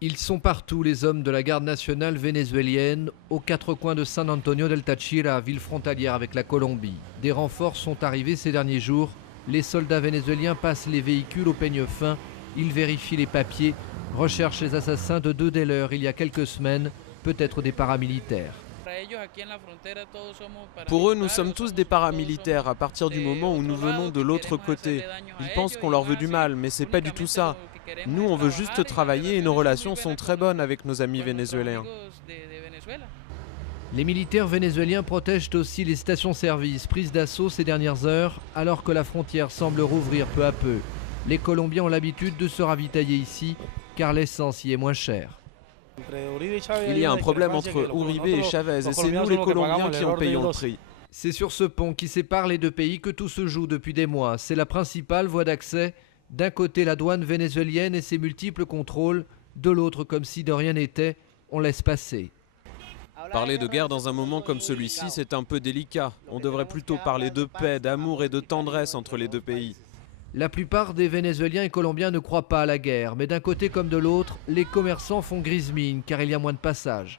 Ils sont partout, les hommes de la garde nationale vénézuélienne, aux quatre coins de San Antonio del Táchira, ville frontalière avec la Colombie. Des renforts sont arrivés ces derniers jours. Les soldats vénézuéliens passent les véhicules au peigne fin. Ils vérifient les papiers, recherchent les assassins de 2 des leurs il y a quelques semaines, peut-être des paramilitaires. Pour eux, nous sommes tous des paramilitaires à partir du moment où nous venons de l'autre côté. Ils pensent qu'on leur veut du mal, mais c'est pas du tout ça. Nous, on veut juste travailler et nos relations sont très bonnes avec nos amis vénézuéliens. Les militaires vénézuéliens protègent aussi les stations-service prises d'assaut ces dernières heures, alors que la frontière semble rouvrir peu à peu. Les Colombiens ont l'habitude de se ravitailler ici, car l'essence y est moins chère. Il y a un problème entre Uribe et Chavez et c'est nous les Colombiens qui en payons le prix. C'est sur ce pont qui sépare les deux pays que tout se joue depuis des mois. C'est la principale voie d'accès. D'un côté, la douane vénézuélienne et ses multiples contrôles. De l'autre, comme si de rien n'était, on laisse passer. Parler de guerre dans un moment comme celui-ci, c'est un peu délicat. On devrait plutôt parler de paix, d'amour et de tendresse entre les deux pays. La plupart des Vénézuéliens et Colombiens ne croient pas à la guerre, mais d'un côté comme de l'autre, les commerçants font grise mine car il y a moins de passages.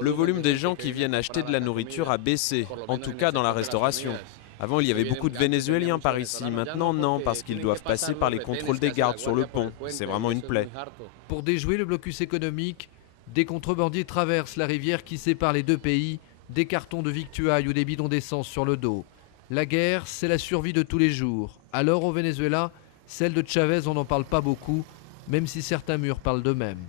Le volume des gens qui viennent acheter de la nourriture a baissé, en tout cas dans la restauration. Avant, il y avait beaucoup de Vénézuéliens par ici, maintenant non, parce qu'ils doivent passer par les contrôles des gardes sur le pont. C'est vraiment une plaie. Pour déjouer le blocus économique, des contrebandiers traversent la rivière qui sépare les deux pays, des cartons de victuailles ou des bidons d'essence sur le dos. La guerre, c'est la survie de tous les jours. Alors au Venezuela, celle de Chavez, on n'en parle pas beaucoup, même si certains murs parlent d'eux-mêmes.